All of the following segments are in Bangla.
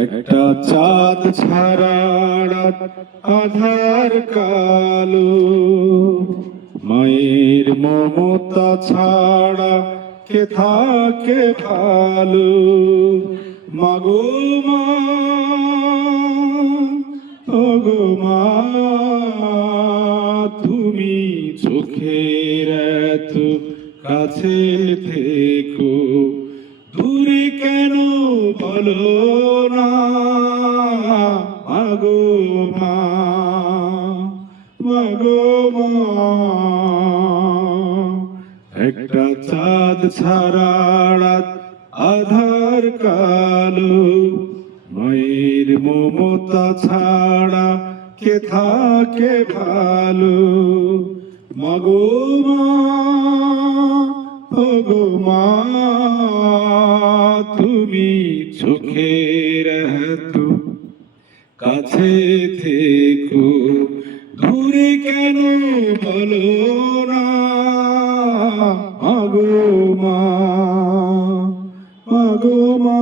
একটা চাঁদ ছাড়া রাত, আধার কালো, মায়ের মমতা ছাড়া কে থাকে ভালো। মাগো মা, ওগো মা, তুমি চোখের এত কাছে থেকো, দূরে কেন বলো না। মাগো মা, মাগো মা, একটা চাঁদ ছাড়া রাত, আধার কালো, মায়ের মমতা ছাড়া কে থাকে ভালো। মাগো মা, ওগো মা, তুমি চোখের এত কাছে থেকো, দূরে কেন বলো না। মাগো মা, মাগো মা,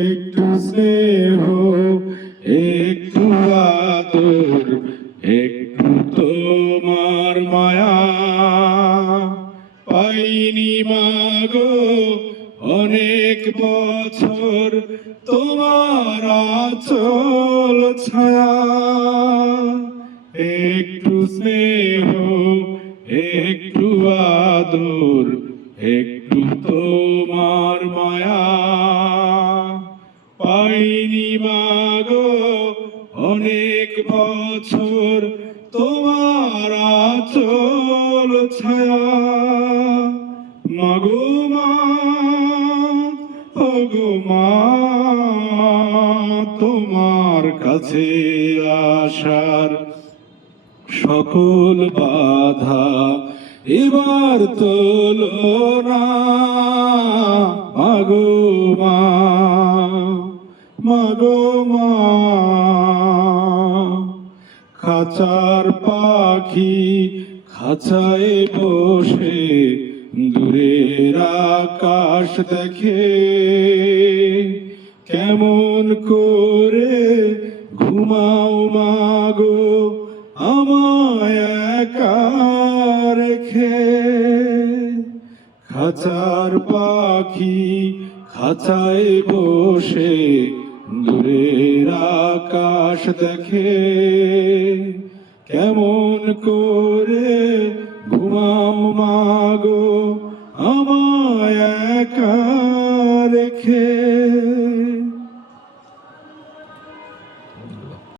একটু স্নেহ, একটু আদর, একটু তোমার মায়া পাইনি মাগো অনেক বছর, তোমার আঁচল ছায়া। একটু স্নেহ, একটু আদর, একটু তোমার মায়া পাইনি মাগো অনেক বছর, তোমার আঁচল ছায়া। মাগো মা, ওগো মা, তোমার কাছে আসার সকল বাধা এবার তোলো না। মাগো মা, মাগো মা, খাঁচার পাখি খাঁচায় বসে দূরের আকাশ দেখে, কেমন করে ঘুমাও মাগো আমায় একা রেখে। খাঁচার পাখি খাঁচায় বসে দূরের আকাশ দেখে, কেমন করে ঘুমাও মাগো আমায় একা রেখে।